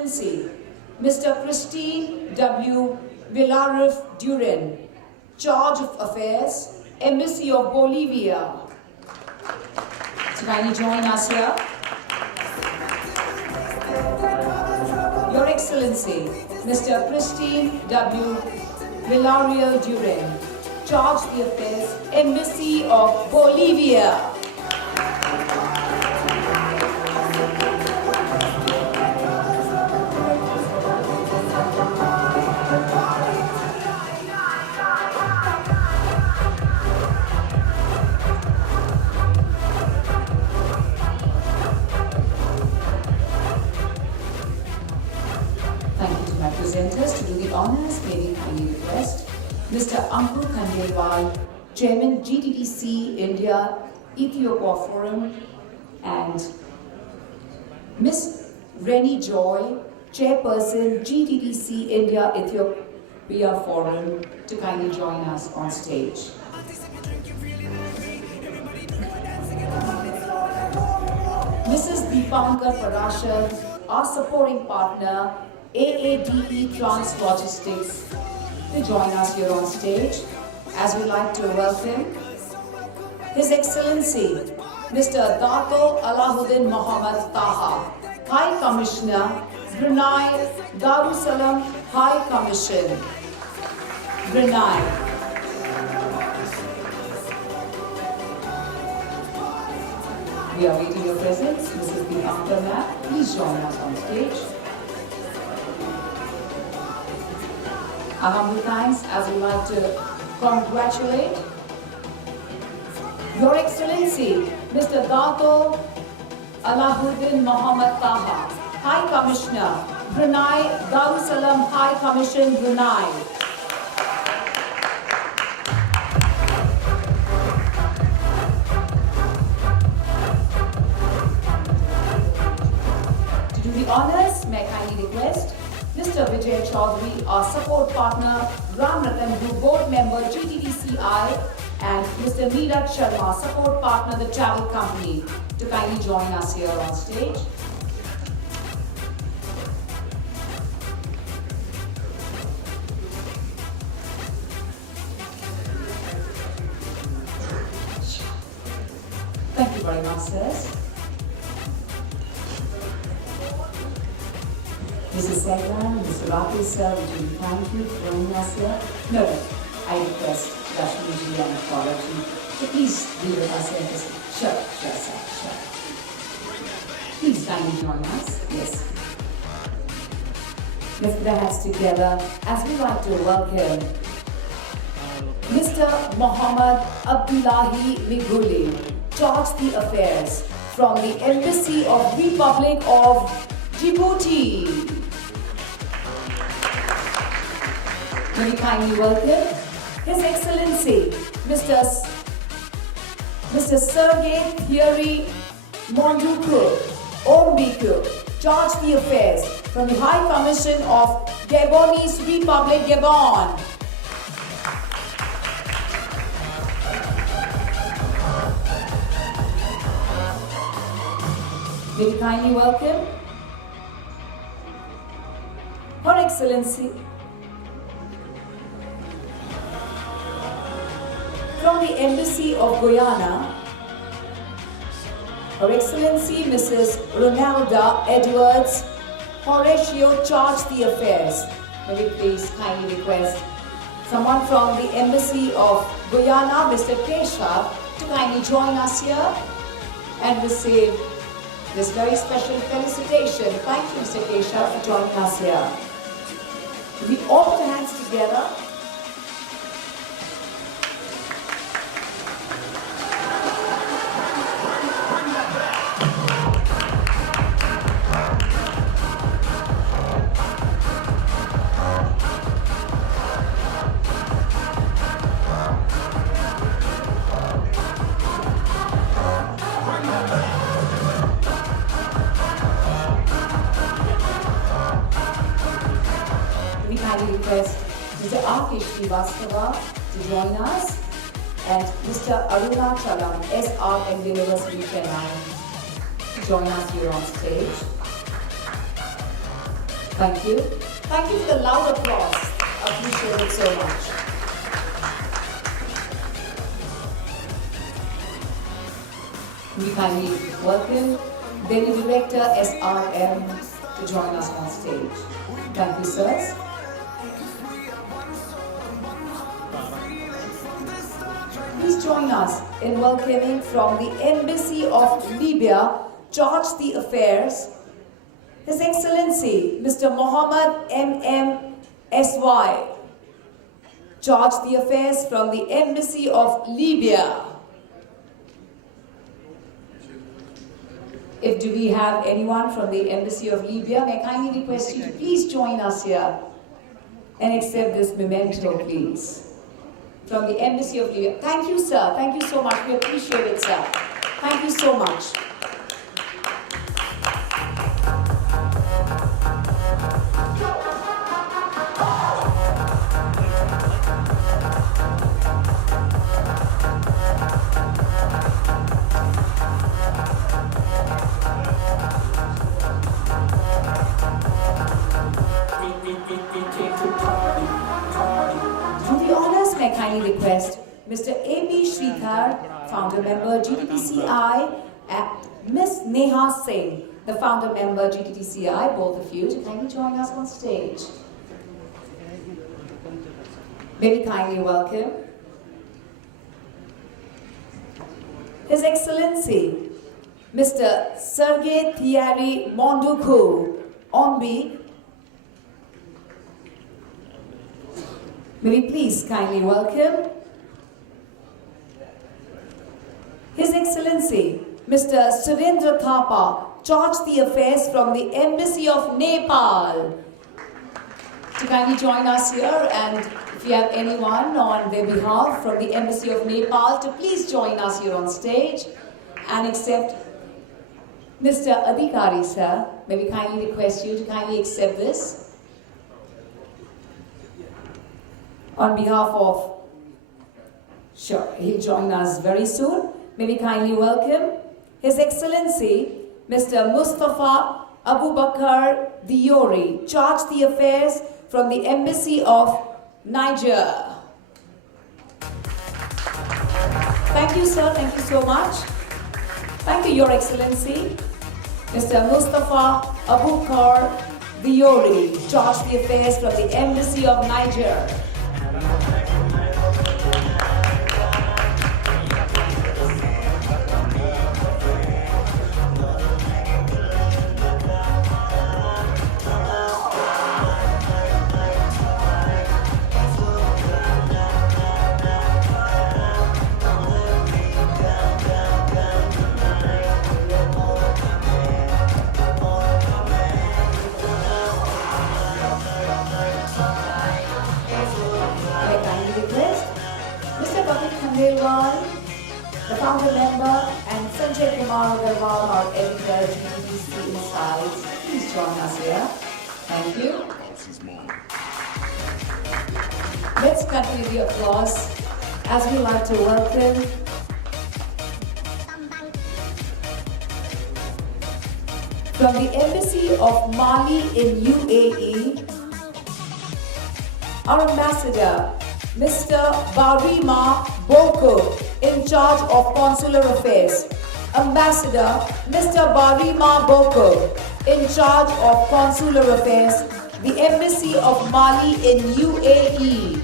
Excellency, Mr. Christine W. Belarus Durin, Charge of Affairs, Embassy of Bolivia. So kindly join us here. Your Excellency, Mr. Christine W. Belarus Durin, Charge the Affairs, Embassy of Bolivia. Presenters to do the honors, may we kindly request Mr. Ankur Khandelwal, Chairman GTTC India Ethiopia Forum, and Ms. Rennie Joy, Chairperson GTTC India Ethiopia Forum, to kindly join us on stage. Mrs. Deepankar Parashar, our supporting partner, AADE Trans Logistics, to join us here on stage, as we'd like to welcome His Excellency Mr. Dato Alahuddin Muhammad Taha, High Commissioner, Brunei Darussalam High Commission, Brunei. We are waiting your presence. Mrs. Deepankar ma'am, please join us on stage. Our humble thanks, as we like to congratulate Your Excellency, Mr. Dato Alahuddin Muhammad Taha, High Commissioner, Brunei Darussalam High Commission, Brunei. To do the honors, may I kindly request Mr. Vijay Chaudhary, our support partner, Ram Ratan Group Board Member, GTTCI, and Mr. Neeraj Sharma, support partner, the travel company, to kindly join us here on stage. Thank you very much, sirs. Mrs. Sehran, Mr. Rakesh sir, would you thank you for joining us here? No, I request Rashmi ji and Gaurav ji to please be with us here. Sure, sir, sure. Please kindly join us. Yes. Let's put our hands together as we like to welcome Mr. Muhammad Abdullahi Miguli, Charge the Affairs from the Embassy of Republic of Djibouti. May we kindly welcome His Excellency, Mr. Sergei Thierry Monduku, Ombiku, Charge the Affairs from the High Commission of Gabonese Republic, Gabon. May we kindly welcome Her Excellency from the Embassy of Guyana, Her Excellency Mrs. Ronalda Edwards Horatio, Charge the Affairs. May we please kindly request someone from the Embassy of Guyana, Mr. Keshav, to kindly join us here and receive this very special felicitation. Thank you, Mr. Keshav, for joining us here. We all put hands together. Request Mr. Akish Srivastava to join us and Mr. Aruna Chalam, SRM University Chennai, to join us here on stage. Thank you. Thank you for the loud applause. Appreciate it so much. We kindly welcome Daily Director SRM to join us on stage. Thank you, sirs. Please join us in welcoming from the Embassy of Libya, Charge the Affairs, His Excellency Mr. Mohammed M.M.S.Y. Charge the Affairs from the Embassy of Libya. Do we have anyone from the Embassy of Libya? May I kindly request you to please join us here and accept this memento, please. From the Embassy of Libya. Thank you, sir. Thank you so much. We appreciate it, sir. Thank you so much. I kindly request Mr. A.B. Sridhar, founder member GTTCI, and Ms. Neha Singh, the founder member GTTCI, both of you, to kindly join us on stage. May we kindly welcome His Excellency Mr. Sergei Thierry Monduku, ONBI. May we please kindly welcome His Excellency Mr. Surendra Thapa, Charge the Affairs from the Embassy of Nepal, to kindly join us here, and if you have anyone on their behalf from the Embassy of Nepal, to please join us here on stage and accept Mr. Adhikari, sir. May we kindly request you to kindly accept this. On behalf of, sure, he'll join us very soon. May we kindly welcome His Excellency Mr. Mustafa Abubakar Diori, Charge the Affairs from the Embassy of Niger. Thank you, sir. Thank you so much. Thank you, Your Excellency. Mr. Mustafa Abubakar Diori, Charge the Affairs from the Embassy of Niger. The founder member, and Sanjay Kumar Agarwal, our editor, GTTC Insights. Please join us here. Thank you. Let's continue the applause as we like to welcome from the Embassy of Mali in UAE, our ambassador, Mr. Barima Boko, in charge of Consular Affairs. Ambassador Mr. Barima Boko, in charge of Consular Affairs, the Embassy of Mali in UAE.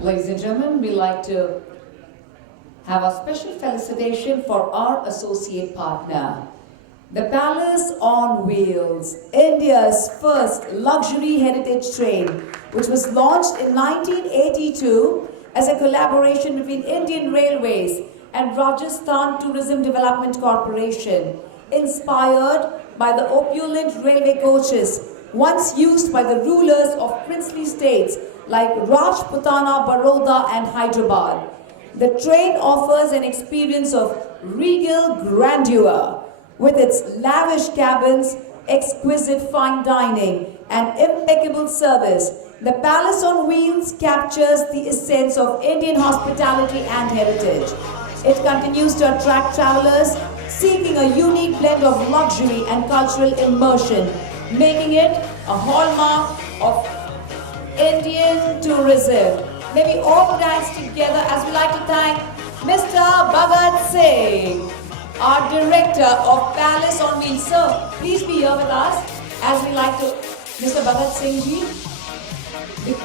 Ladies and gentlemen, we'd like to have a special felicitation for our associate partner, The Palace on Wheels, India's first luxury heritage train, which was launched in 1982 as a collaboration between Indian Railways and Rajasthan Tourism Development Corporation, inspired by the opulent railway coaches once used by the rulers of princely states like Rajputana, Baroda and Hyderabad. The train offers an experience of regal grandeur with its lavish cabins, exquisite fine dining and impeccable service. The Palace on Wheels captures the essence of Indian hospitality and heritage. It continues to attract travelers seeking a unique blend of luxury and cultural immersion, making it a hallmark of Indian tourism. May we all dance together as we like to thank Mr. Bhagat Singh, our Director of Palace on Wheels. Sir, please be here with us as we like to, Mr. Bhagat Singh ji.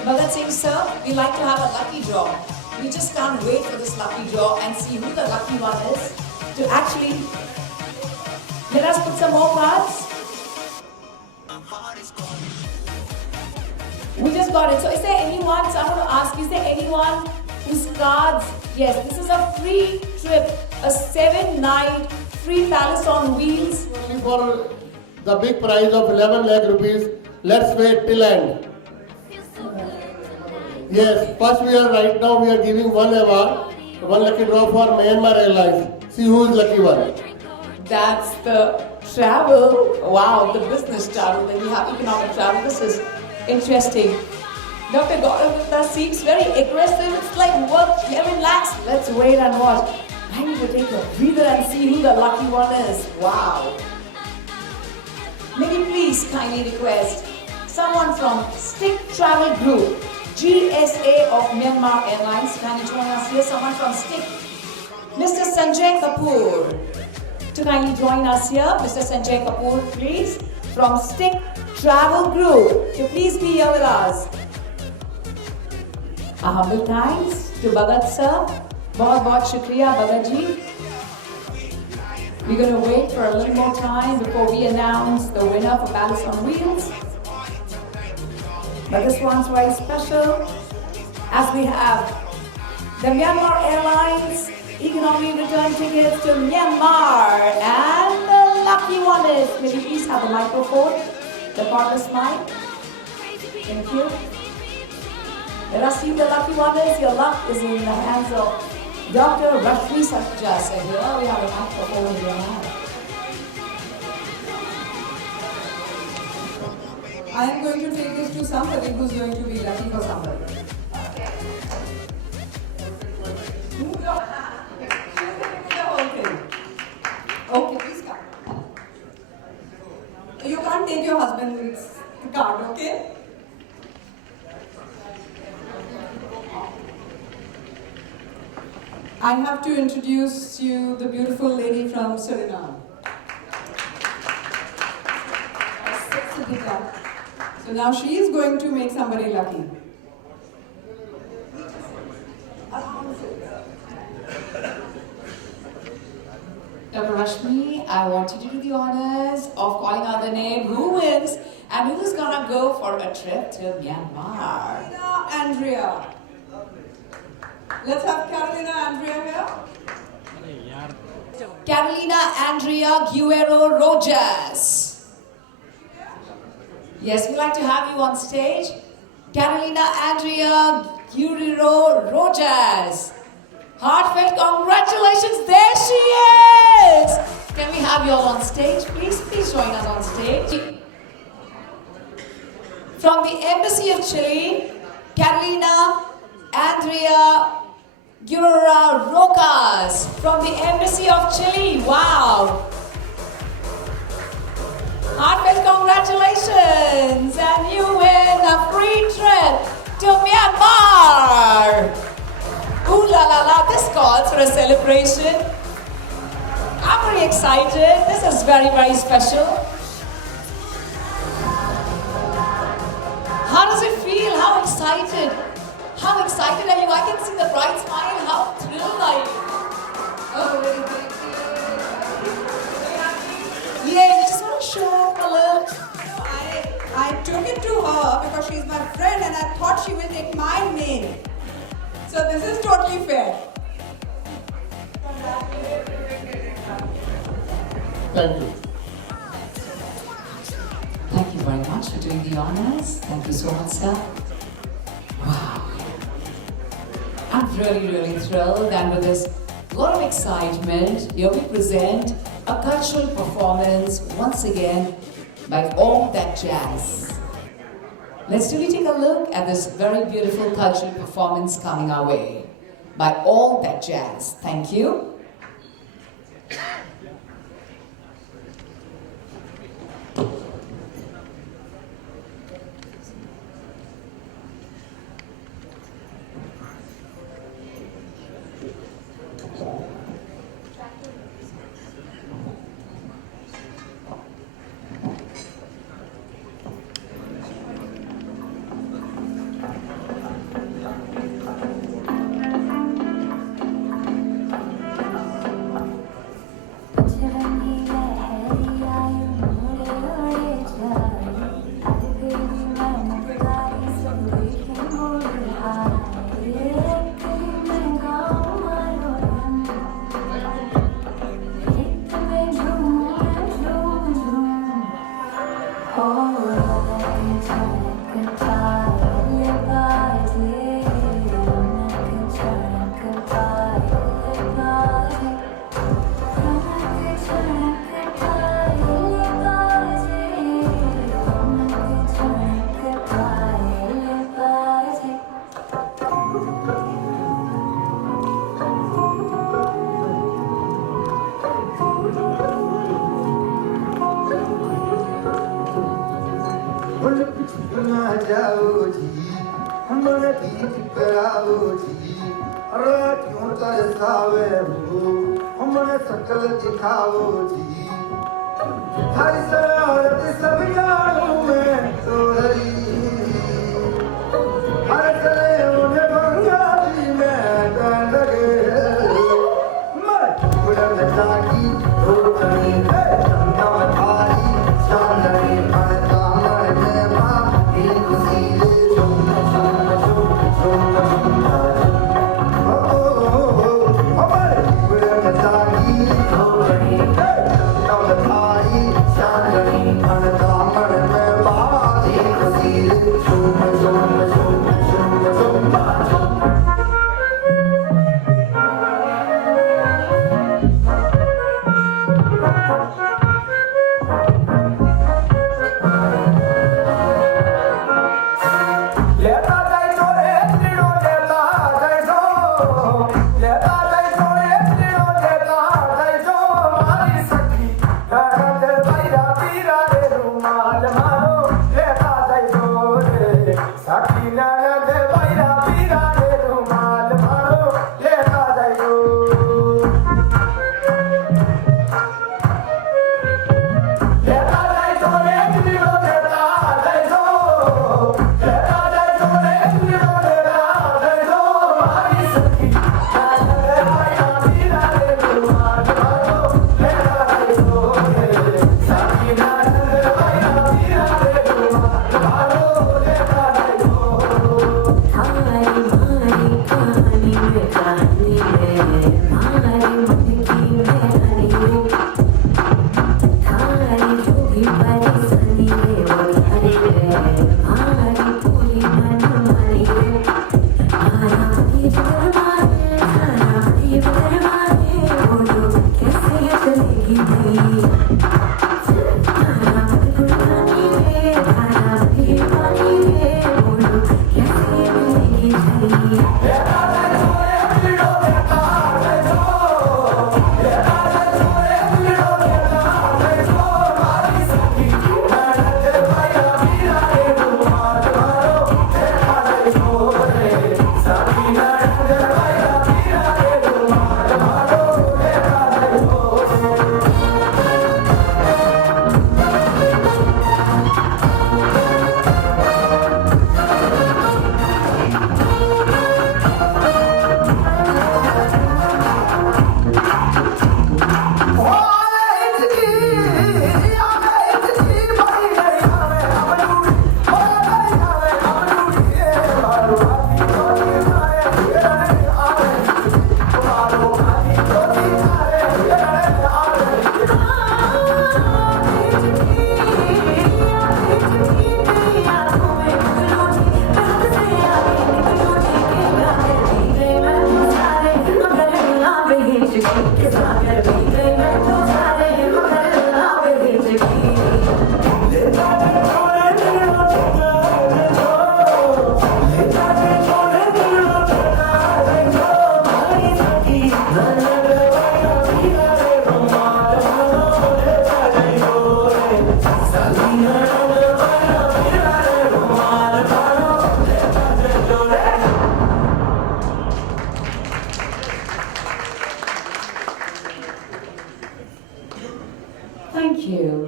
Bhagat Singh sir, we like to have a lucky draw. We just can't wait for this lucky draw and see who the lucky one is to actually let us put some more cards. We just got it. So is there anyone, so I want to ask, is there anyone whose cards, yes, this is a free trip, a 7-night free Palace on Wheels. Only for the big prize of 11 lakh rupees, let's wait till end. Yes, first we are giving one award, one lucky draw for Myanmar Airlines. See who is lucky one. That's the travel, wow, the business travel, then we have economic travel. This is interesting. Dr. Gaurav Gupta seems very aggressive. It's like work 11 lakhs. Let's wait and watch. I need to take a breather and see who the lucky one is. Wow. May we please kindly request someone from Stick Travel Group, GSA of Myanmar Airlines. Can you join us here? Someone from Stick. Mr. Sanjay Kapoor. To kindly join us here. Mr. Sanjay Kapoor, please. From Stick Travel Group. So please be here with us. A humble thanks to Bhagat sir. Bahut shukriya Bhagat ji. We're going to wait for a little more time before we announce the winner for Palace on Wheels. But this one's very special as we have the Myanmar Airlines economy return tickets to Myanmar, and the lucky one is, may we please have the microphone, the cordless mic. Thank you. Let us see who the lucky one is. Your luck is in the hands of Dr. Rashmi Saluja. So here we have a microphone in your hand. I am going to take this to somebody who's going to be lucky for somebody. Okay, please come. You can't take your husband's card, okay? I have to introduce you the beautiful lady from Suriname. So now she is going to make somebody lucky. Dr. Rashmi, I want you to do the honors of calling out the name, who wins, and who is gonna go for a trip to Myanmar. Carolina Andrea. Let's have Carolina Andrea here. Carolina Andrea Guerrero Rojas. Yes, we'd like to have you on stage. Carolina Andrea Guerrero Rojas. Heartfelt congratulations, there she is! Can we have you all on stage, please? Please join us on stage. From the Embassy of Chile, Carolina Andrea Guerrero Rojas. From the Embassy of Chile, wow! Heartfelt congratulations! And you win a free trip to Myanmar! Ooh la la la, this calls for a celebration. I'm very excited. This is very, very special. How does it feel? How excited? How excited are you? I can see the bright smile. How thrilled are you? Oh, shock alert. I took it to her because she's my friend and I thought she will take my name. So this is totally fair. Thank you. Thank you very much for doing the honors. Thank you so much, sir. Wow. I'm really thrilled, and with this lot of excitement, here we present a cultural performance once again by All That Jazz. Let's really take a look at this very beautiful cultural performance coming our way by All That Jazz. Thank you.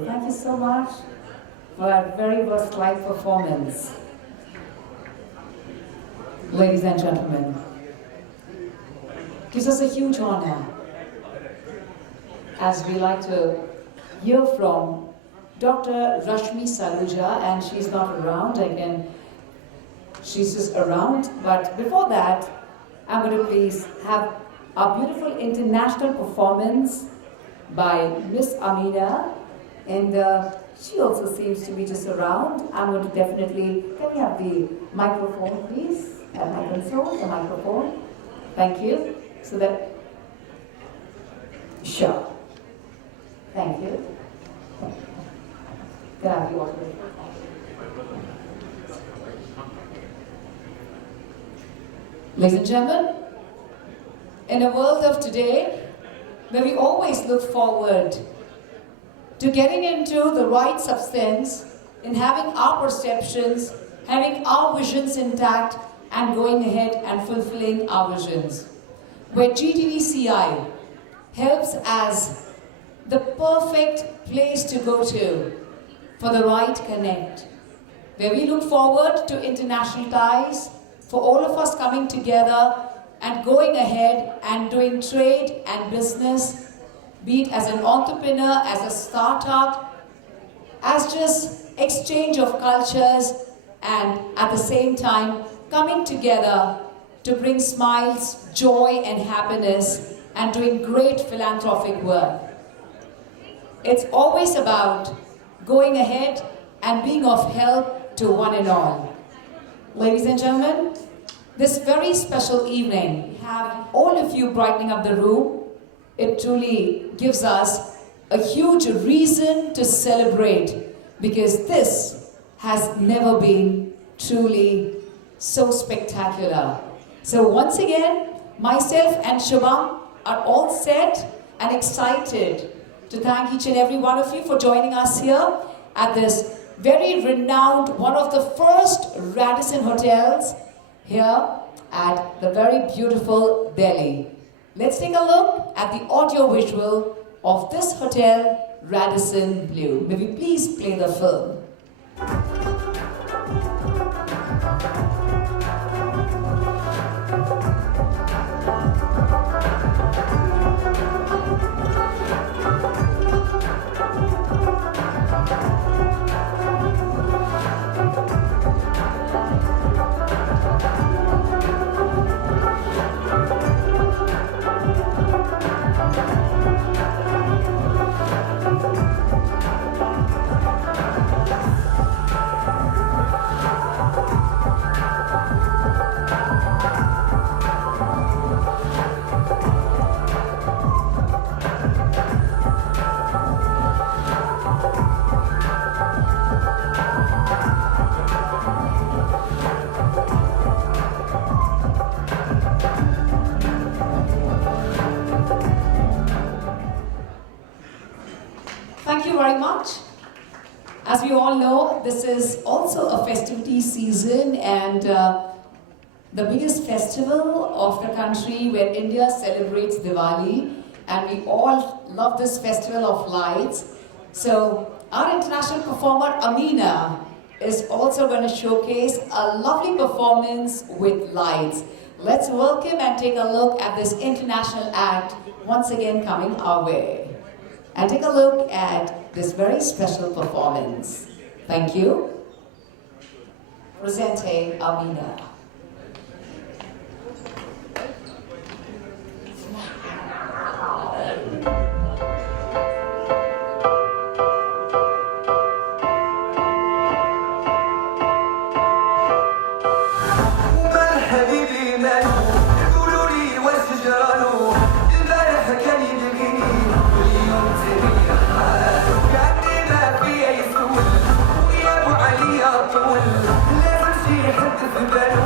Thank you so much for that very versatile performance. Ladies and gentlemen, it gives us a huge honor as we like to hear from Dr. Rashmi Saluja, and she's not around again. She's just around, but before that, I'm going to please have a beautiful international performance by Miss Amina, and she also seems to be just around. I'm going to definitely, can we have the microphone please, at my console, the microphone, thank you, so that, sure, thank you. Can I have you water? Ladies and gentlemen, in a world of today, where we always look forward to getting into the right substance, in having our perceptions, having our visions intact, and going ahead and fulfilling our visions, where GTTCI helps as the perfect place to go to for the right connect, where we look forward to international ties, for all of us coming together and going ahead and doing trade and business, be it as an entrepreneur, as a startup, as just exchange of cultures, and at the same time coming together to bring smiles, joy and happiness, and doing great philanthropic work. It's always about going ahead and being of help to one and all. Ladies and gentlemen, this very special evening, we have all of you brightening up the room. It truly gives us a huge reason to celebrate, because this has never been truly so spectacular. So once again, myself and Shubham are all set and excited to thank each and every one of you for joining us here at this very renowned, one of the first Radisson hotels here at the very beautiful Delhi. Let's take a look at the audio visual of this hotel, Radisson Blu. May we please play the film. Thank you very much. As we all know, this is also a festivity season, and the biggest festival of the country, where India celebrates Diwali, and we all love this festival of lights. So our international performer Amina is also going to showcase a lovely performance with lights. Let's welcome and take a look at this international act once again coming our way. And take a look at this very special performance. Thank you. Presenting Amina. better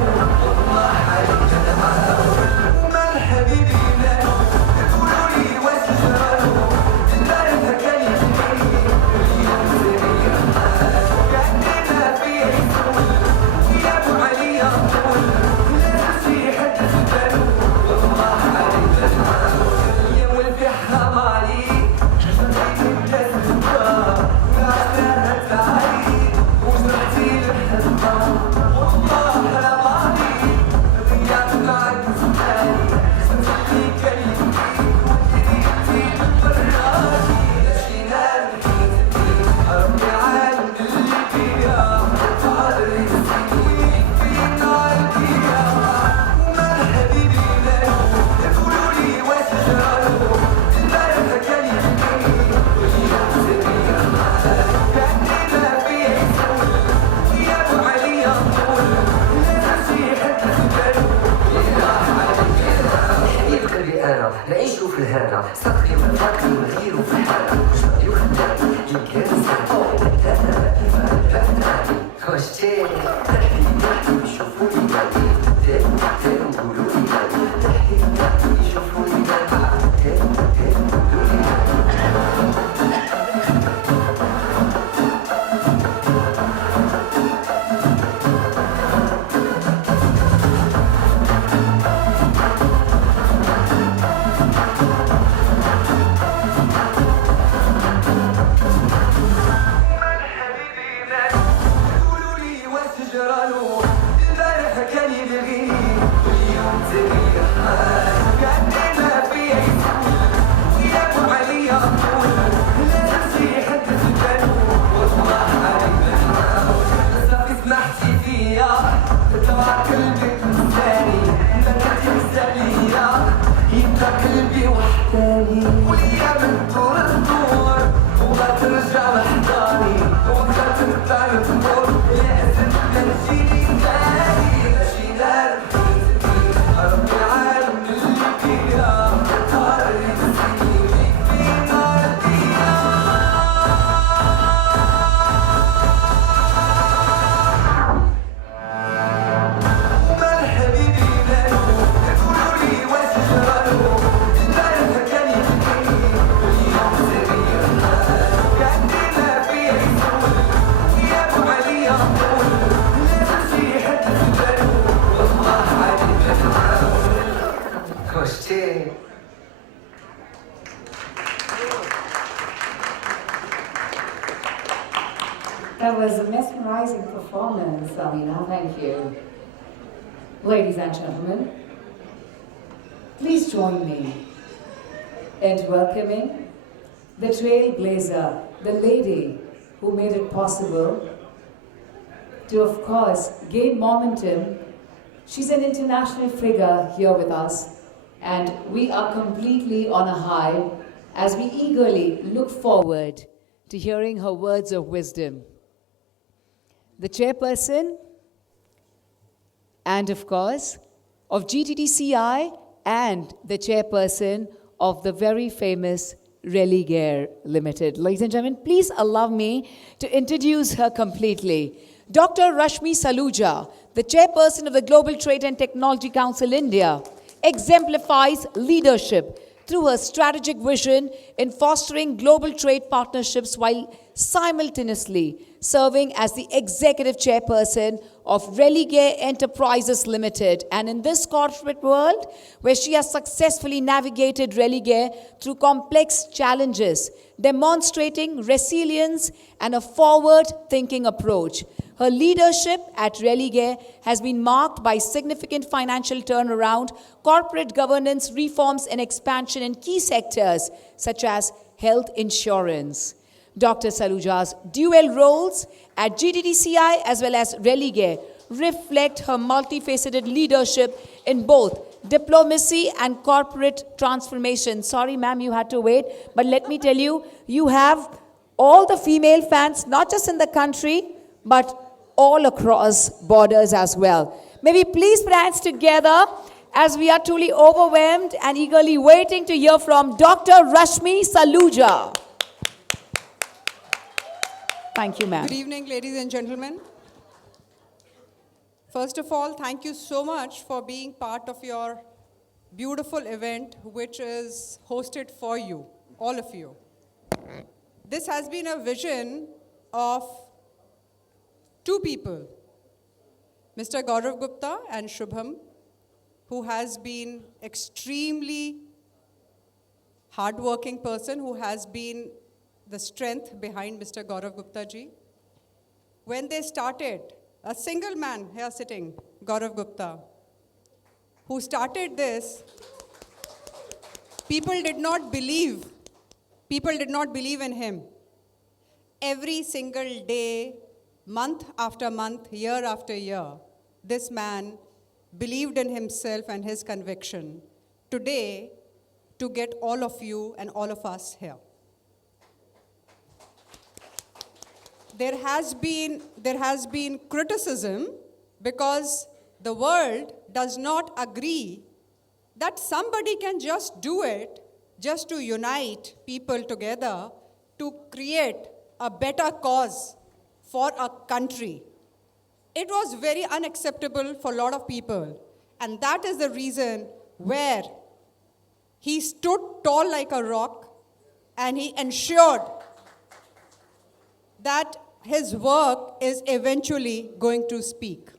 That was a mesmerizing performance, Amina. Thank you. Ladies and gentlemen, please join me in welcoming the trailblazer, the lady who made it possible to, of course, gain momentum. She's an international figure here with us, and we are completely on a high as we eagerly look forward to hearing her words of wisdom. The chairperson and, of course, of GTTCI and the chairperson of the very famous Relive Limited. Ladies and gentlemen, please allow me to introduce her completely. Dr. Rashmi Saluja, the chairperson of the Global Trade and Technology Council India, exemplifies leadership through her strategic vision in fostering global trade partnerships while simultaneously serving as the executive chairperson of Relive Enterprises Limited. And in this corporate world, where she has successfully navigated Relive through complex challenges, demonstrating resilience and a forward-thinking approach. Her leadership at Relive has been marked by significant financial turnaround, corporate governance reforms and expansion in key sectors such as health insurance. Dr. Saluja's dual roles at GTTCI as well as Relive reflect her multifaceted leadership in both diplomacy and corporate transformation. Sorry, ma'am, you had to wait, but let me tell you, you have all the female fans, not just in the country, but all across borders as well. May we please put hands together as we are truly overwhelmed and eagerly waiting to hear from Dr. Rashmi Saluja. Thank you, ma'am. Good evening, ladies and gentlemen. First of all, thank you so much for being part of your beautiful event, which is hosted for you, all of you. This has been a vision of two people, Mr. Gaurav Gupta and Shubham, who has been extremely hardworking person, who has been the strength behind Mr. Gaurav Gupta ji. When they started, a single man here sitting, Gaurav Gupta, who started this, people did not believe in him. Every single day, month after month, year after year, this man believed in himself and his conviction. Today, to get all of you and all of us here. There has been criticism because the world does not agree that somebody can just do it, just to unite people together, to create a better cause for a country. It was very unacceptable for a lot of people. And that is the reason where he stood tall like a rock and he ensured that his work is eventually going to speak.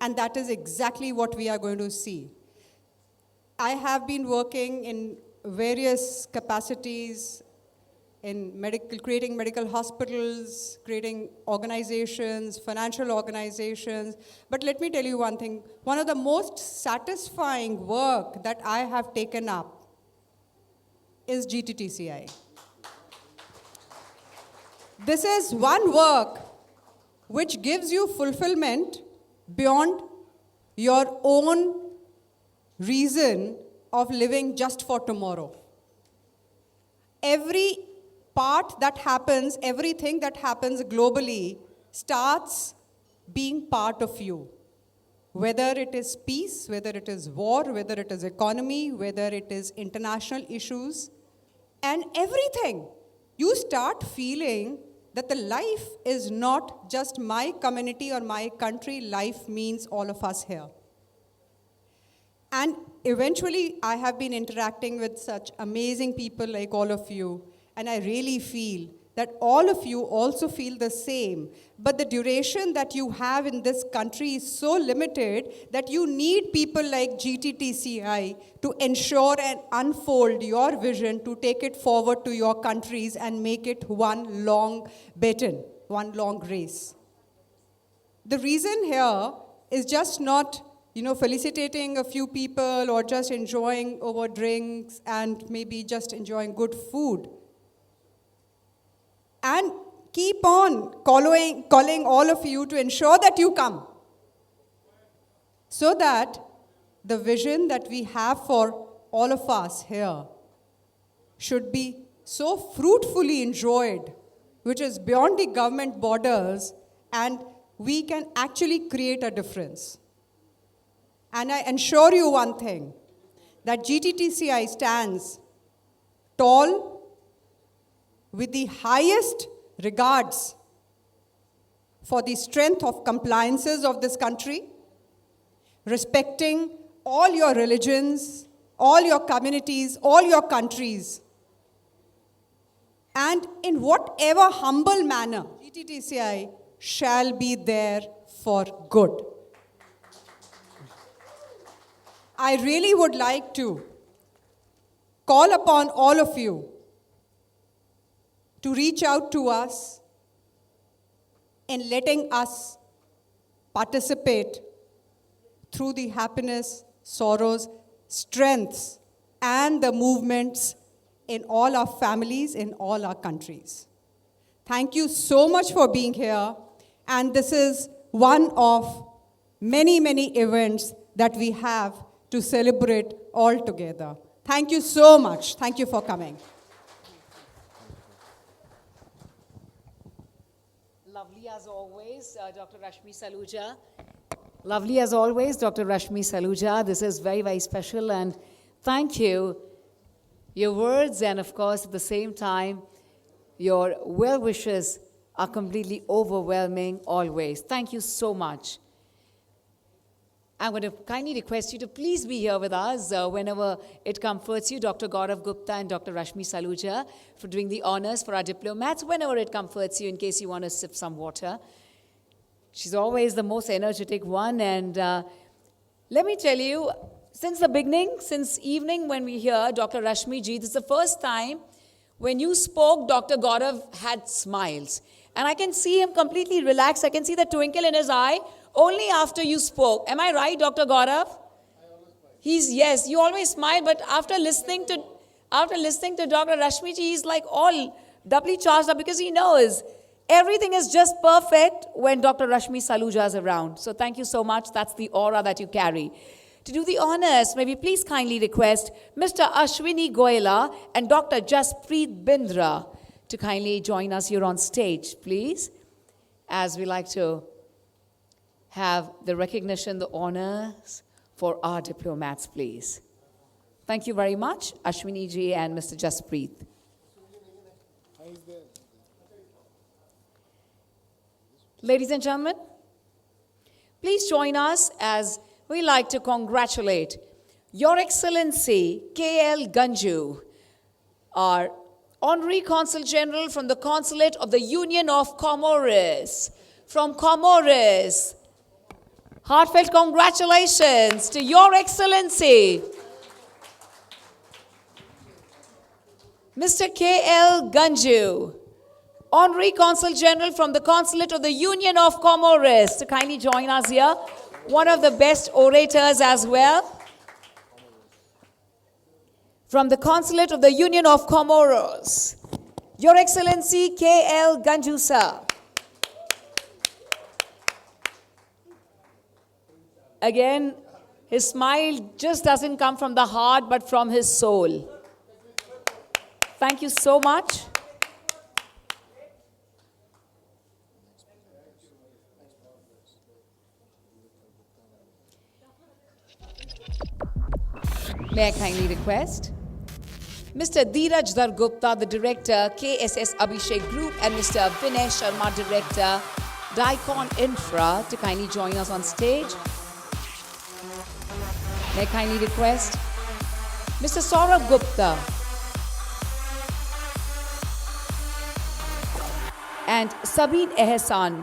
And that is exactly what we are going to see. I have been working in various capacities in creating medical hospitals, creating organizations, financial organizations. But let me tell you one thing. One of the most satisfying work that I have taken up is GTTCI. This is one work which gives you fulfillment beyond your own reason of living just for tomorrow. Every part that happens, everything that happens globally starts being part of you. Whether it is peace, whether it is war, whether it is economy, whether it is international issues, and everything, you start feeling that the life is not just my community or my country, life means all of us here. And eventually, I have been interacting with such amazing people like all of you, and I really feel that all of you also feel the same. But the duration that you have in this country is so limited that you need people like GTTCI to ensure and unfold your vision to take it forward to your countries and make it one long baton, one long race. The reason here is just not felicitating a few people or just enjoying over drinks and maybe just enjoying good food. And keep on calling all of you to ensure that you come. So that the vision that we have for all of us here should be so fruitfully enjoyed, which is beyond the government borders, and we can actually create a difference. And I assure you one thing, that GTTCI stands tall with the highest regards for the strength of compliances of this country, respecting all your religions, all your communities, all your countries, and in whatever humble manner, GTTCI shall be there for good. I really would like to call upon all of you to reach out to us in letting us participate through the happiness, sorrows, strengths, and the movements in all our families, in all our countries. Thank you so much for being here. And this is one of many, many events that we have to celebrate all together. Thank you so much. Thank you for coming. Lovely as always, Dr. Rashmi Saluja. Lovely as always, Dr. Rashmi Saluja. This is very, very special, and thank you. Your words and, of course, at the same time, your well wishes are completely overwhelming always. Thank you so much. I'm going to kindly request you to please be here with us whenever it comforts you, Dr. Gaurav Gupta and Dr. Rashmi Saluja, for doing the honors for our diplomats, whenever it comforts you, in case you want to sip some water. She's always the most energetic one, and let me tell you, since the beginning, since evening when we hear Dr. Rashmi ji, this is the first time when you spoke, Dr. Gaurav had smiles. And I can see him completely relaxed. I can see the twinkle in his eye only after you spoke. Am I right, Dr. Gaurav? Yes, you always smile, but after listening to Dr. Rashmi ji, he's like all doubly charged up because he knows everything is just perfect when Dr. Rashmi Saluja is around. So thank you so much. That's the aura that you carry. To do the honors, may we please kindly request Mr. Ashwini Goyala and Dr. Jaspreet Bindra to kindly join us here on stage, please, as we like to have the recognition, the honors for our diplomats, please. Thank you very much, Ashwini ji and Mr. Jaspreet. Ladies and gentlemen, please join us as we like to congratulate Your Excellency K.L. Ganju, our Honorary Consul General from the Consulate of the Union of Comoros. From Comoros, heartfelt congratulations to Your Excellency, Mr. K.L. Ganju, Honorary Consul General from the Consulate of the Union of Comoros, to kindly join us here. One of the best orators as well. From the Consulate of the Union of Comoros, Your Excellency K.L. Ganju, sir. Again, his smile just doesn't come from the heart, but from his soul. Thank you so much. May I kindly request Mr. Dheeraj Gupta, the Director, KSS Abhishek Group, and Mr. Vinay Sharma, Director, Dicon Infra, to kindly join us on stage. May I kindly request Mr. Saurabh Gupta and Sabeen Ehsan,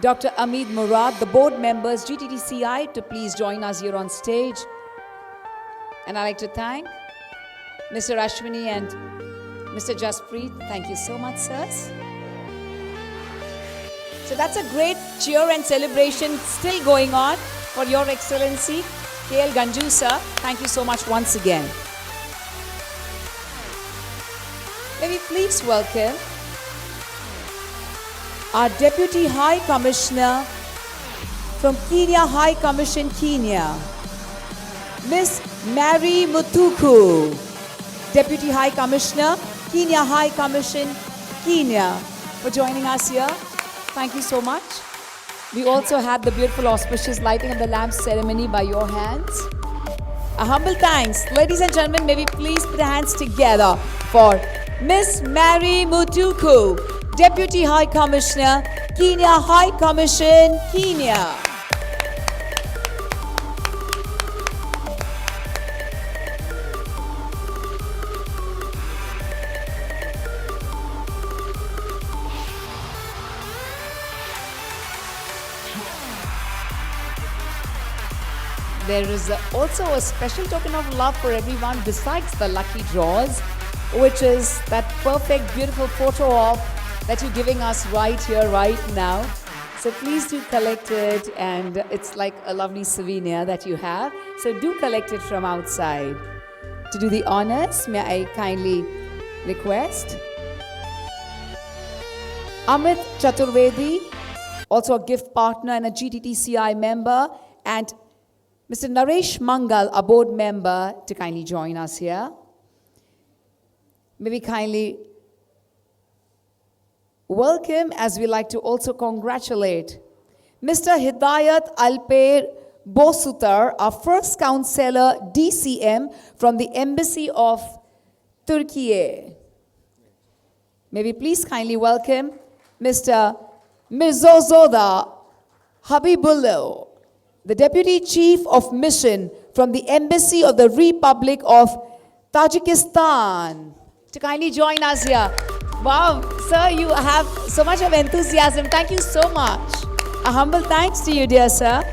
Dr. Amit Murad, the board members, GTTCI, to please join us here on stage. And I'd like to thank Mr. Ashwini and Mr. Jaspreet. Thank you so much, sirs. So that's a great cheer and celebration still going on for Your Excellency, K.L. Ganju, sir. Thank you so much once again. May we please welcome our Deputy High Commissioner from Kenya High Commission, Kenya, Miss Mary Mutuku, Deputy High Commissioner, Kenya High Commission, Kenya, for joining us here. Thank you so much. We also had the beautiful auspicious lighting of the lamp ceremony by your hands. A humble thanks. Ladies and gentlemen, may we please put our hands together for Miss Mary Mutuku, Deputy High Commissioner, Kenya High Commission, Kenya. There is also a special token of love for everyone besides the lucky draws, which is that perfect, beautiful photo op that you're giving us right here, right now. So please do collect it, and it's like a lovely souvenir that you have. So do collect it from outside. To do the honors, may I kindly request Amit Chaturvedi, also a gift partner and a GTTCI member, and Mr. Naresh Mangal, a board member, to kindly join us here. May we kindly welcome, as we like to also congratulate, Mr. Hidayat Alper Bosutar, our first councillor DCM from the Embassy of Turkey. May we please kindly welcome Mr. Mirzozoda Habibullah, the Deputy Chief of Mission from the Embassy of the Republic of Tajikistan, to kindly join us here. Wow, sir, you have so much of enthusiasm. Thank you so much. A humble thanks to you, dear sir.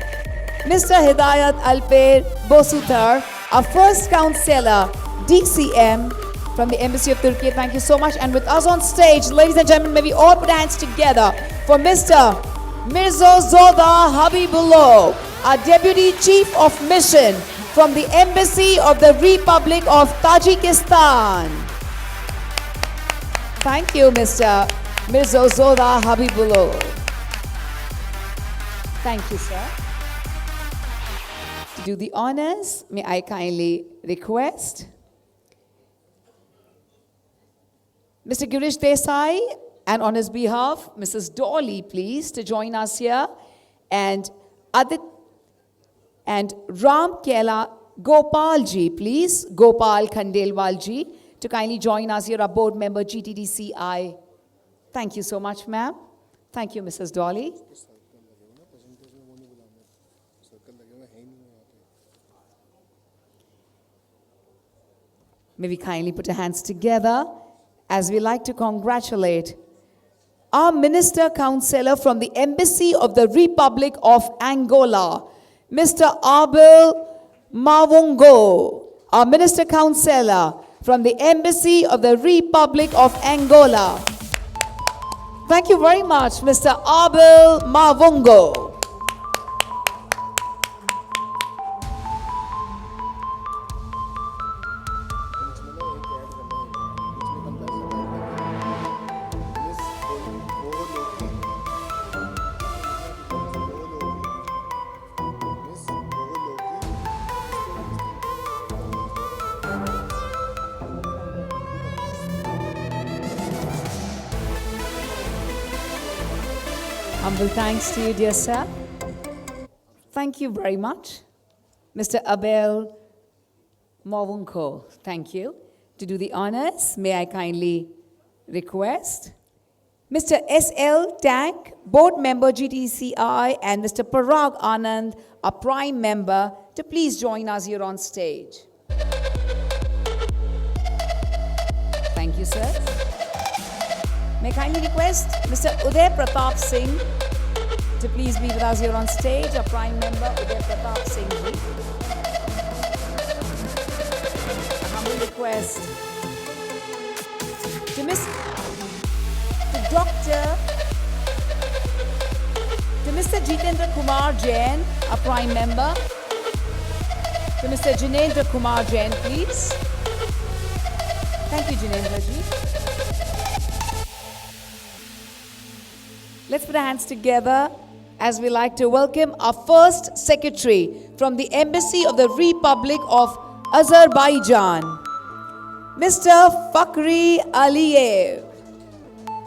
Mr. Hidayat Alper Bosutar, our first councillor, DCM, from the Embassy of Turkey. Thank you so much. And with us on stage, ladies and gentlemen, may we all put hands together for Mr. Mirzozoda Habibullah, our Deputy Chief of Mission from the Embassy of the Republic of Tajikistan. Thank you, Mr. Mirzozoda Habibullah. Thank you, sir. To do the honors, may I kindly request Mr. Girish Desai, and on his behalf, Mrs. Dolly, please, to join us here, and Ram Kela Gopalji, please, Gopal Khandelwalji, to kindly join us here, our board member, GTTCI. Thank you so much, ma'am. Thank you, Mrs. Dolly. May we kindly put our hands together as we like to congratulate our Minister Councillor from the Embassy of the Republic of Angola, Mr. Abel Mavungo, our Minister Councillor from the Embassy of the Republic of Angola. Thank you very much, Mr. Abel Mavungo. Humble thanks to you, dear sir. Thank you very much. Mr. Abel Mavunko, thank you. To do the honors, may I kindly request Mr. S.L. Tank, Board Member GTTCI, and Mr. Parag Anand, a Prime Member, to please join us here on stage. Thank you, sir. May I kindly request Mr. Uday Pratap Singh to please be with us here on stage, a Prime Member, Uday Pratap Singh ji. A humble request to Mr. Jitendra Kumar Jain, a Prime Member. To Mr. Jinendra Kumar Jain, please. Thank you, Jinendra ji. Let's put our hands together as we like to welcome our first secretary from the Embassy of the Republic of Azerbaijan, Mr. Fakhri Aliyev.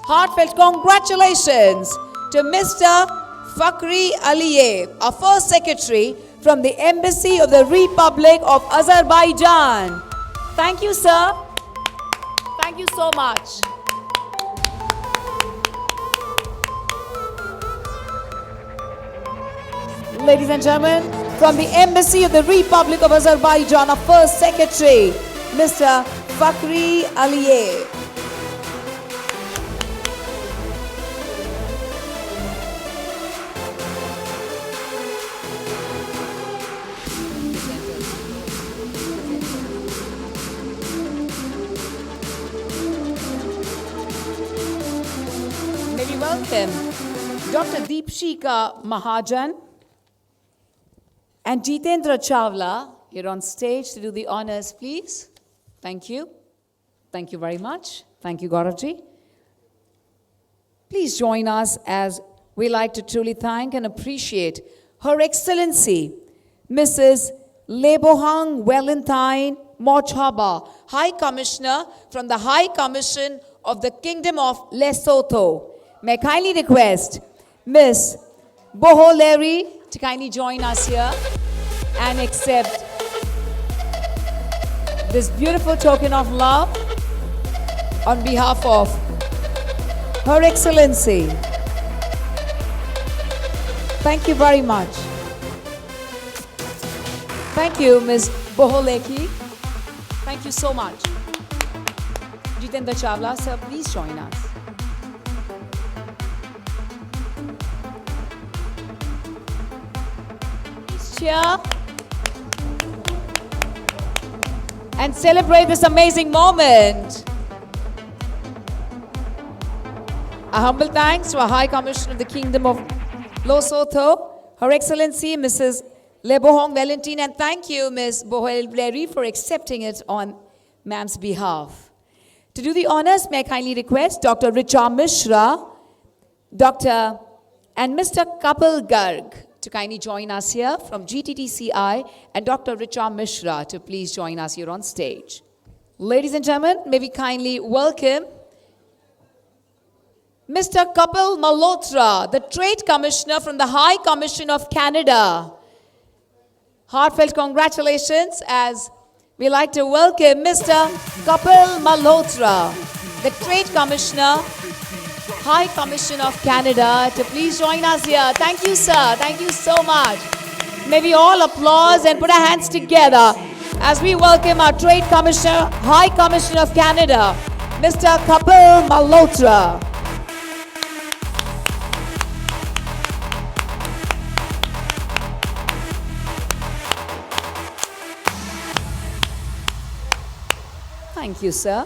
Heartfelt congratulations to Mr. Fakhri Aliyev, our first secretary from the Embassy of the Republic of Azerbaijan. Thank you, sir. Thank you so much. Ladies and gentlemen, from the Embassy of the Republic of Azerbaijan, our first secretary, Mr. Fakhri Aliyev. May we welcome Dr. Deepshika Mahajan and Jitendra Chawla here on stage to do the honors, please. Thank you. Thank you very much. Thank you, Gaurav ji. Please join us as we like to truly thank and appreciate Her Excellency, Mrs. Lebohang Valentine Mochhaba, High Commissioner from the High Commission of the Kingdom of Lesotho. May I kindly request Ms. Boholeri to kindly join us here and accept this beautiful token of love on behalf of Her Excellency. Thank you very much. Thank you, Ms. Boholeki. Thank you so much. Jitendra Chawla, sir, please join us. Cheer and celebrate this amazing moment. A humble thanks to our High Commissioner of the Kingdom of Lesotho, Her Excellency Mrs. Lebohang Valentine, and thank you, Ms. Bohelbleri, for accepting it on ma'am's behalf. To do the honors, may I kindly request Dr. Richa Mishra, Dr. and Mr. Kapil Garg to kindly join us here from GTTCI, and Dr. Richa Mishra to please join us here on stage. Ladies and gentlemen, may we kindly welcome Mr. Kapil Malhotra, the Trade Commissioner from the High Commission of Canada. Heartfelt congratulations as we like to welcome Mr. Kapil Malhotra, the Trade Commissioner High Commission of Canada to please join us here. Thank you, sir. Thank you so much. May we all applause and put our hands together as we welcome our Trade Commissioner, High Commissioner of Canada, Mr. Kapil Malhotra. Thank you, sir.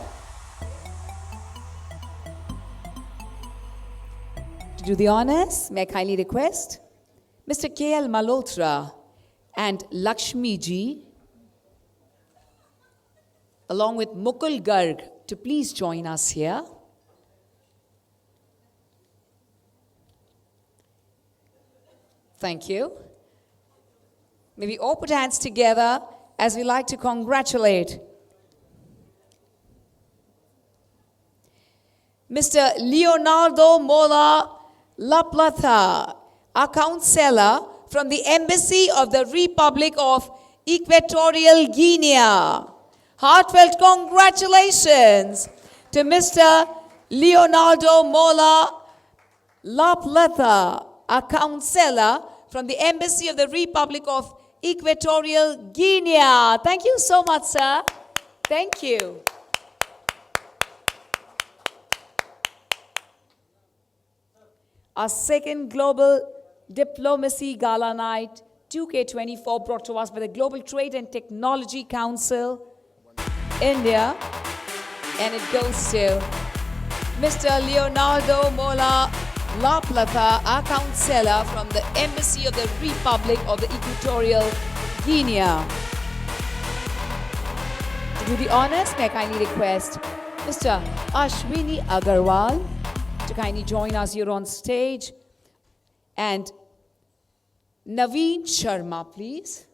To do the honors, may I kindly request Mr. K.L. Malhotra and Lakshmi ji, along with Mukul Garg, to please join us here. Thank you. May we all put hands together as we like to congratulate Mr. Leonardo Mola Laplata, a counselor from the Embassy of the Republic of Equatorial Guinea. Heartfelt congratulations to Mr. Leonardo Mola Laplata, a counselor from the Embassy of the Republic of Equatorial Guinea. Thank you so much, sir. Thank you. Our second Global Diplomacy Gala Night 2K24 brought to us by the Global Trade and Technology Council, India. And it goes to Mr. Leonardo Mola Laplata, our counselor from the Embassy of the Republic of the Equatorial Guinea. To do the honors, may I kindly request Mr. Ashwini Agarwal to kindly join us here on stage. And Naveen Sharma, please.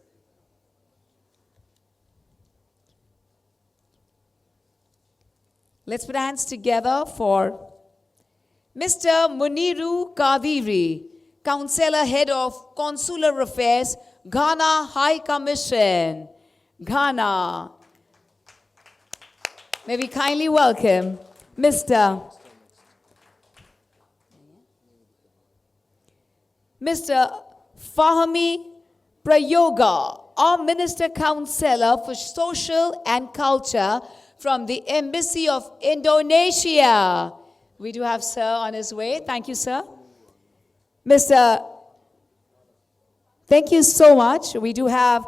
Let's put hands together for Mr. Muniru Kadiri, Counselor Head of Consular Affairs, Ghana High Commission, Ghana. May we kindly welcome Mr. Fahmi Prayoga, our Minister Counselor for Social and Culture from the Embassy of Indonesia. We do have sir on his way. Thank you, sir. Thank you so much. We do have,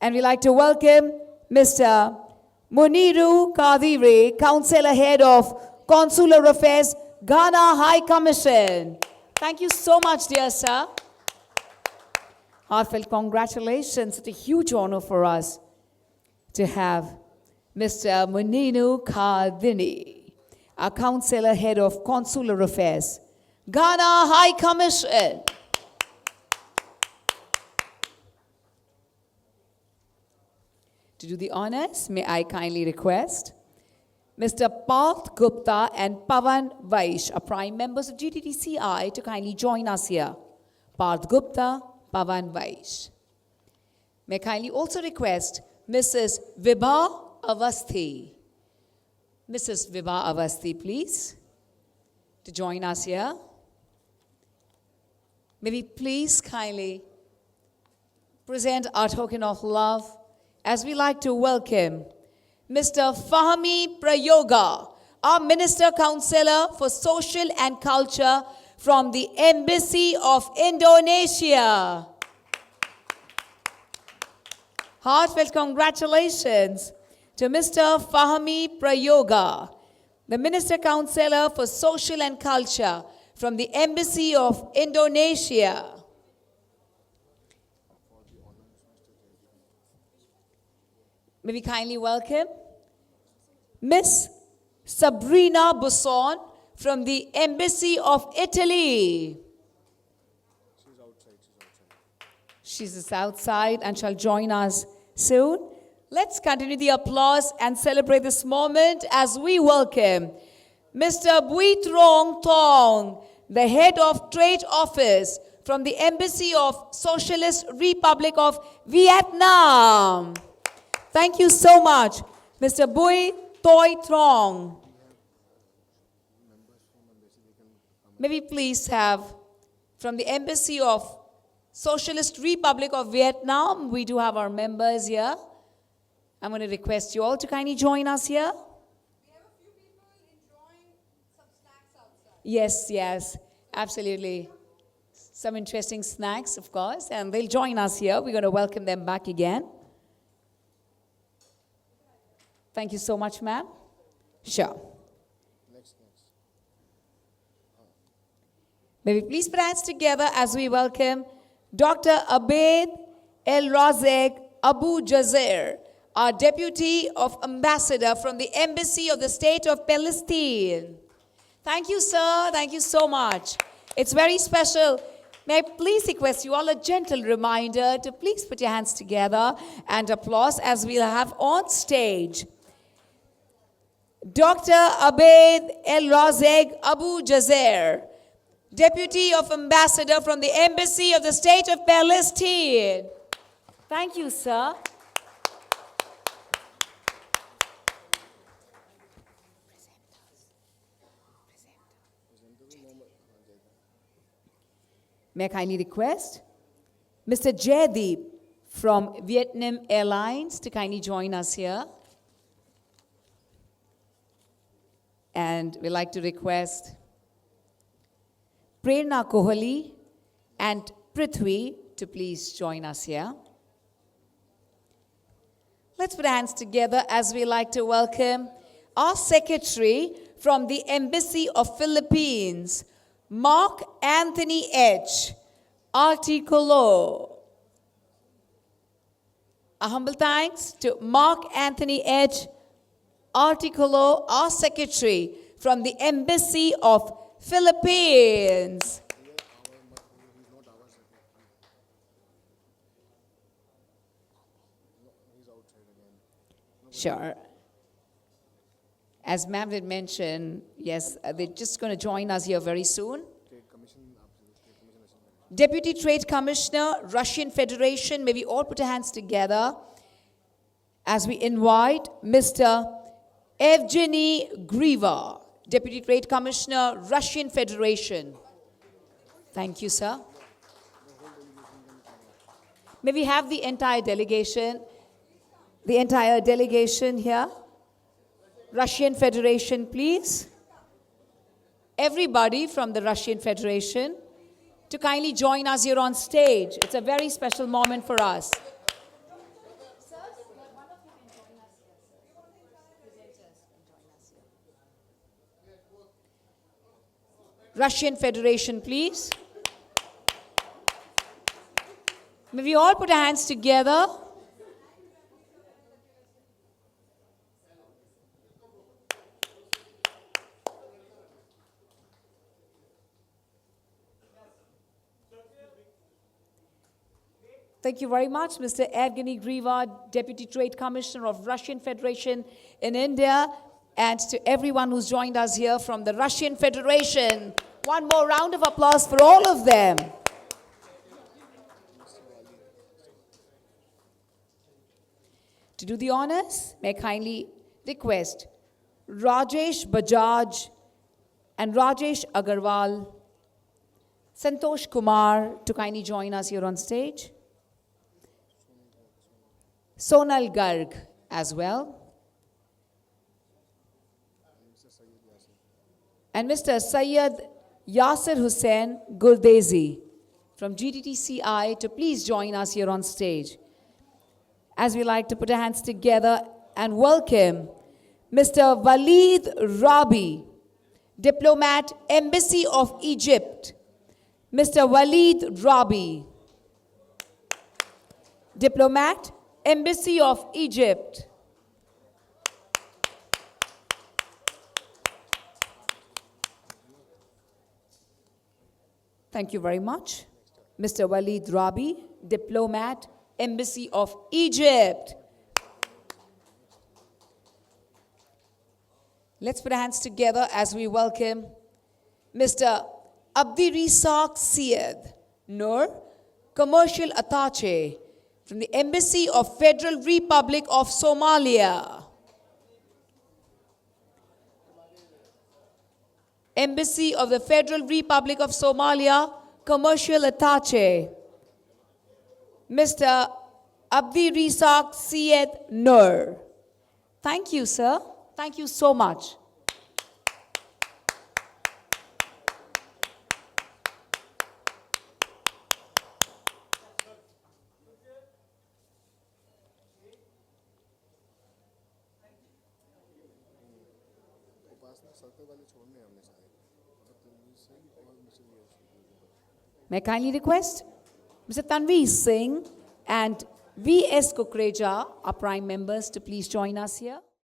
and we like to welcome Mr. Muniru Kadiri, Counselor Head of Consular Affairs, Ghana High Commission. Thank you so much, dear sir. Heartfelt congratulations. It's a huge honor for us to have Mr. Muniru Kadiri, our Counselor Head of Consular Affairs, Ghana High Commission. To do the honors, may I kindly request Mr. Gaurav Gupta and Pavan Vaish, are prime members of GTTCI, to kindly join us here. Gaurav Gupta, Pavan Vaish. May I kindly also request Mrs. Vibha Avasthi. Mrs. Vibha Avasthi, please, to join us here. May we please kindly present our token of love as we like to welcome Mr. Fahmi Prayoga, our Minister Counselor for Social and Culture from the Embassy of Indonesia. Heartfelt congratulations to Mr. Fahmi Prayoga, the Minister Counselor for Social and Culture from the Embassy of Indonesia. May we kindly welcome Miss Sabrina Busson from the Embassy of Italy. She's outside and shall join us soon. Let's continue the applause and celebrate this moment as we welcome Mr. Bui Trong Thong, the Head of Trade Office from the Embassy of Socialist Republic of Vietnam. Thank you so much, Mr. Bui Toi Trong. May we please have from the Embassy of Socialist Republic of Vietnam, we do have our members here. I'm going to request you all to kindly join us here. We have a few people enjoying some snacks outside. Yes, absolutely. Some interesting snacks, of course, and they'll join us here. We're going to welcome them back again. Thank you so much, ma'am. Sure. May we please put hands together as we welcome Dr. Abed El Razek Abu Jazer, our Deputy of Ambassador from the Embassy of the State of Palestine. Thank you, sir. Thank you so much. It's very special. May I please request you all a gentle reminder to please put your hands together and applause as we'll have on stage Dr. Abed El Razek Abu Jazer, Deputy of Ambassador from the Embassy of the State of Palestine. Thank you, sir. May I kindly request Mr. Jaideep from Vietnam Airlines to kindly join us here. And we'd like to request Prerna Kohli and Prithvi to please join us here. Let's put our hands together as we like to welcome our Secretary from the Embassy of Philippines, Mark Anthony H. Articulo. A humble thanks to Mark Anthony H. Articulo, our Secretary from the Embassy of Philippines. Sure. As ma'am did mention, yes, they're just going to join us here very soon. Deputy Trade Commissioner, Russian Federation, may we all put our hands together as we invite Mr. Evgeny Griva, Deputy Trade Commissioner, Russian Federation. Thank you, sir. May we have the entire delegation here. Russian Federation, please. Everybody from the Russian Federation to kindly join us here on stage. It's a very special moment for us. Russian Federation, please. May we all put our hands together. Thank you very much, Mr. Evgeny Griva, Deputy Trade Commissioner of Russian Federation in India, and to everyone who's joined us here from the Russian Federation. One more round of applause for all of them. To do the honors, may I kindly request Rajesh Bajaj and Rajesh Agarwal, Santosh Kumar to kindly join us here on stage. Sonal Garg as well. And Mr. Syed Yasir Hussain Gurdezi from GTTCI to please join us here on stage. As we like to put our hands together and welcome Mr. Walid Rabi, Diplomat, Embassy of Egypt. Mr. Walid Rabi, Diplomat, Embassy of Egypt. Thank you very much. Mr. Walid Rabi, Diplomat, Embassy of Egypt. Let's put our hands together as we welcome Mr. Abdirizak Syed Nur, Commercial Attaché from the Embassy of Federal Republic of Somalia. Embassy of the Federal Republic of Somalia, Commercial Attaché, Mr. Abdi Risak Syed Nur. Thank you, sir. Thank you so much. May I kindly request Mr. Tanveer Singh and V.S. Kukreja, our prime members, to please join us here.